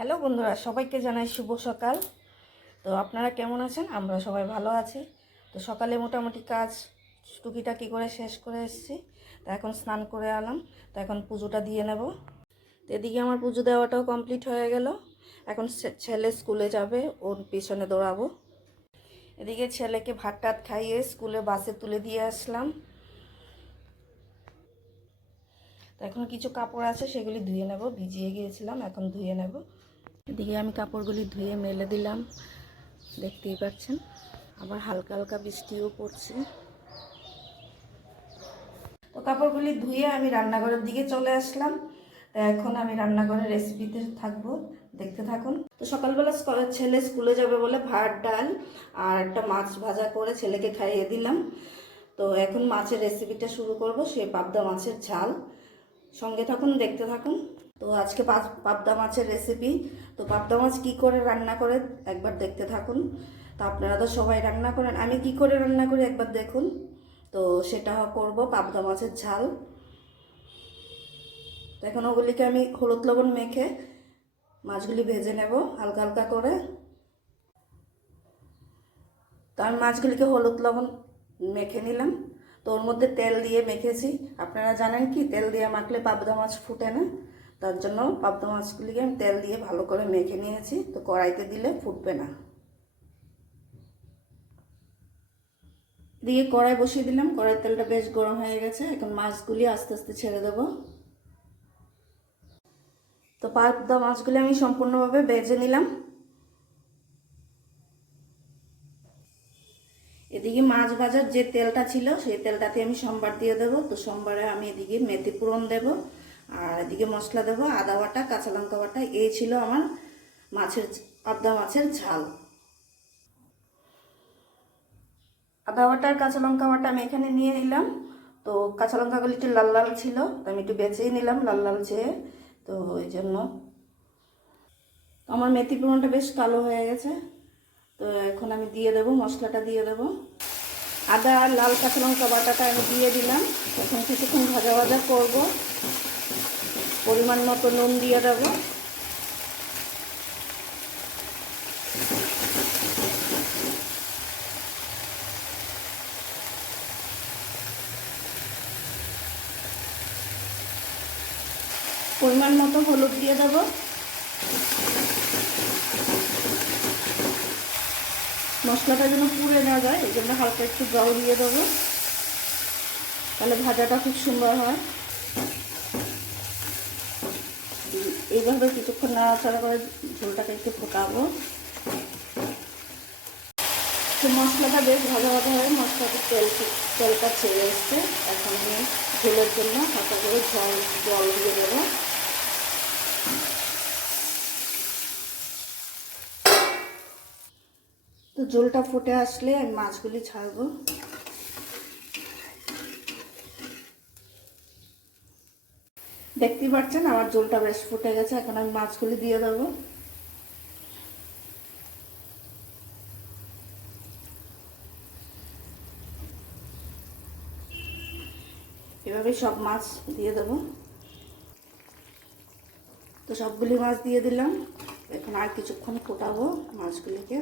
Hello বন্ধুরা, সবাইকে জানাই শুভ সকাল। তো আপনারা কেমন আছেন? আমরা সবাই ভালো আছি। তো সকালে মোটামুটি কাজ টুকিটাকি করে শেষ করে এসেছি। তো এখন স্নান করে আলাম তো এখন পুজোটা দিয়ে নেব। তো এদিকে আমার পুজো দেওয়াটাও কমপ্লিট হয়ে গেল। এখন ছেলে স্কুলে যাবে, ওর পিছনে দৌড়াবো। এদিকে ছেলেকে ভাত টাত খাইয়ে স্কুলে বাসে তুলে দিয়ে আসলাম। তো এখন কিছু কাপড় আছে, সেগুলি ধুয়ে নেব। ভিজিয়ে গিয়েছিলাম, এখন ধুয়ে নেব। এদিকে আমি কাপড়গুলি ধুয়ে মেলে দিলাম। দেখতেই পাচ্ছেন, আবার হালকা হালকা বৃষ্টিও পড়ছে। তো কাপড়গুলি ধুয়ে আমি রান্নাঘরের দিকে চলে আসলাম। তো এখন আমি রান্নাঘরের রেসিপিতে থাকব। দেখতে থাকুন। তো সকালবেলা স্ক- ছেলে স্কুলে যাবে বলে ভাত, ডাল আর একটা মাছ ভাজা করে ছেলেকে খাইয়ে দিলাম। তো এখন মাছের রেসিপিটা শুরু করব সেই পাবদা মাছের ঝাল। সঙ্গে থাকুন, দেখতে থাকুন। তো আজকে পাবদা মাছের রেসিপি তো পাবদা মাছ কী করে রান্না করে একবার দেখতে থাকুন। তো আপনারা তো সবাই রান্না করেন। আমি কি করে রান্না করি একবার দেখুন। তো সেটা করব পাবদা মাছের ঝাল। তো এখন ওগুলিকে আমি হলুদ লবণ মেখে মাছগুলি ভেজে নেব হালকা হালকা করে। তো আমি মাছগুলিকে হলুদ লবণ মেখে নিলাম। তো ওর মধ্যে তেল দিয়ে মেখেছি। আপনারা জানেন কি? তেল দিয়ে মাখলে পাবদা মাছ ফুটে না। তার জন্য পাবদা মাছগুলিকে আমি তেল দিয়ে ভালো করে মেখে নিয়েছি। তো কড়াইতে দিলে ফুটবে না। দিয়ে কড়াই বসিয়ে দিলাম। কড়াই তেলটা বেশ গরম হয়ে গেছে। এখন মাছগুলি আস্তে আস্তে ছেড়ে দেবো। তো পাবদা মাছগুলি আমি সম্পূর্ণভাবে বেজে নিলাম। এদিকে মাছ ভাজার যে তেলটা ছিল, সেই তেলটাতে আমি সোমবার দিয়ে দেবো। তো সোমবারে আমি এদিকে মেথি পূরণ দেব। আর এদিকে মশলা দেবো, আদা বাটা, কাঁচা লঙ্কা বাটা, এই ছিল আমার মাছের পাবদা মাছের ঝাল। আদা বাটা আর কাঁচা লঙ্কা বাটা আমি এখানে নিয়ে নিলাম। তো কাঁচা লঙ্কাগুলি একটু লাল লাল ছিল, তো আমি একটু বেছেই নিলাম লাল লাল চেয়ে। তো ওই জন্য আমার মেথি পুরনটা বেশ কালো হয়ে গেছে। তো এখন আমি দিয়ে দেবো, মশলাটা দিয়ে দেবো। আদা আর লাল কাঁচা লঙ্কা বাটাটা আমি দিয়ে দিলাম। এখন কিছুক্ষণ ভাজা ভাজা করব। পরিমাণ মতো নুন দিয়ে দেবো। পরিমাণ মতো হলুদ দিয়ে দেবো। মশলাটা যেন পুড়ে না যায়, এই জন্য হালকা একটু জল দিয়ে দেবো। তাহলে ভাজাটা খুব সুন্দর হয়। এইভাবে কিছুক্ষণ নাড়াচাড়া করে ঝোলটাকে একটু ফোটাবো। তো মশলাটা বেশ ভাজা ভাজা হয়ে মশলাটা তেল, তেলটা ছেড়ে এসছে। এখন আমি ঝোলের জন্য হালকা করে জল জল দিয়ে দেবো। তো জলটা ফুটে আসলে আমি মাছগুলি ছাড়বো। দেখতেই পাচ্ছেন আমার জলটা বেশ ফুটে গেছে, এখন আমি মাছগুলি দিয়ে দেবো। এভাবে সব মাছ দিয়ে দেবো। তো সবগুলি মাছ দিয়ে দিলাম, এখন আর কিছুক্ষণ ফোটাবো মাছগুলিকে।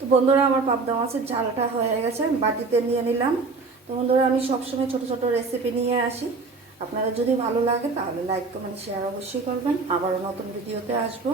তো বন্ধুরা, আমার পাবদা মাছের ঝালটা হয়ে গেছে বাটিতে নিয়ে নিলাম। তো বন্ধুরা, আমি সবসময় ছোট ছোট রেসিপি নিয়ে আসি। আপনারা যদি ভালো লাগে তাহলে লাইক কমেন্ট শেয়ার অবশ্যই করবেন। আবারও নতুন ভিডিওতে আসব।